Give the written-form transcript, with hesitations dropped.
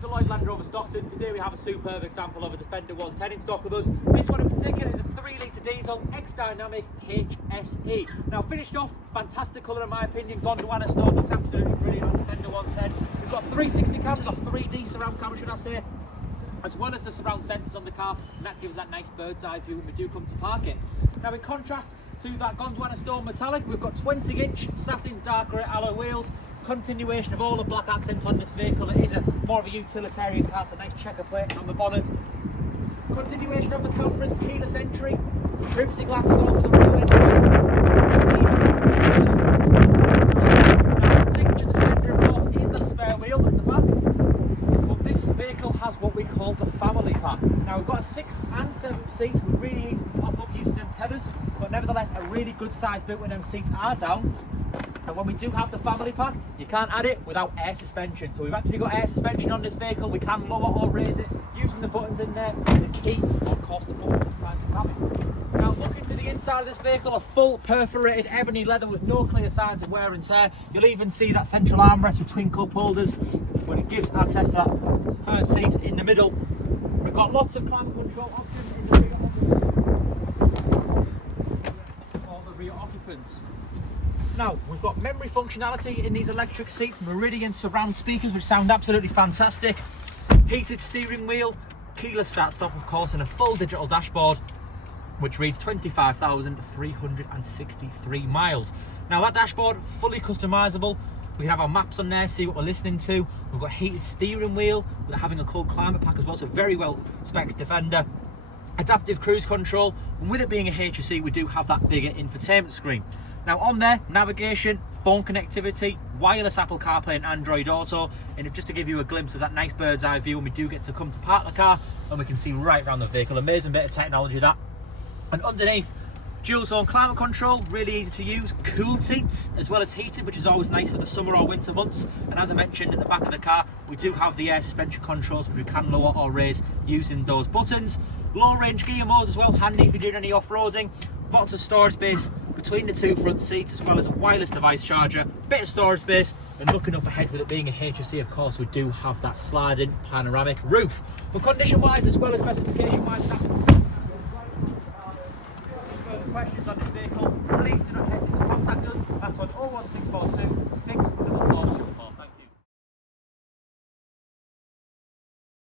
to Lloyd Land Rover Stockton. Today we have a superb example of a Defender 110 in stock with us. This one in particular is a 3-litre diesel X-Dynamic HSE. Now finished off, fantastic colour in my opinion. Gondwana Stone looks absolutely brilliant on Defender 110. We've got 360 cameras, or 3D surround camera should I say, as well as the surround sensors on the car, and that gives that nice bird's eye view when we do come to park it. Now in contrast to that Gondwana Stone metallic, we've got 20-inch satin dark grey alloy wheels, continuation of all the black accents on this vehicle. It is more of a utilitarian car, so nice checker plate on the bonnet. Continuation of the cameras, keyless entry, privacy glass as well for the rear windows. Signature Defender, of course, is that spare wheel at the back. But this vehicle has what we call the family pack. Now we've got a 6th and 7th seats, we're really easy to pop up using them tethers, but nevertheless a really good size boot when them seats are down. And when we do have the family pack, you can't add it without air suspension. So we've actually got air suspension on this vehicle. We can lower or raise it using the buttons in there. And the key, of course, the button inside the cabin. Now looking to the inside of this vehicle, a full perforated ebony leather with no clear signs of wear and tear. You'll even see that central armrest with twin cup holders when it gives access to that third seat in the middle. We've got lots of climate control options in the rear for the rear occupants. Now, we've got memory functionality in these electric seats, Meridian surround speakers which sound absolutely fantastic, heated steering wheel, keyless start stop of course, and a full digital dashboard which reads 25,363 miles. Now that dashboard, fully customisable. We can have our maps on there, see what we're listening to. We've got heated steering wheel, we're having a cold climate pack as well, so very well spec Defender. Adaptive cruise control, and with it being a HSE, we do have that bigger infotainment screen. Now on there, navigation, phone connectivity, wireless Apple CarPlay and Android Auto, and just to give you a glimpse of that nice bird's eye view when we do get to come to park the car, and we can see right around the vehicle. Amazing bit of technology that. And underneath, dual zone climate control, really easy to use, cooled seats as well as heated, which is always nice for the summer or winter months. And as I mentioned, at the back of the car, we do have the air suspension controls which we can lower or raise using those buttons. Long range gear modes as well, handy if you're doing any off-roading. Lots of storage space between the two front seats, as well as a wireless device charger, bit of storage space, and looking up ahead with it being a HSE, of course, we do have that sliding panoramic roof. But condition-wise, as well as specification-wise, questions on this vehicle, please do not hesitate to contact us. That's on 01645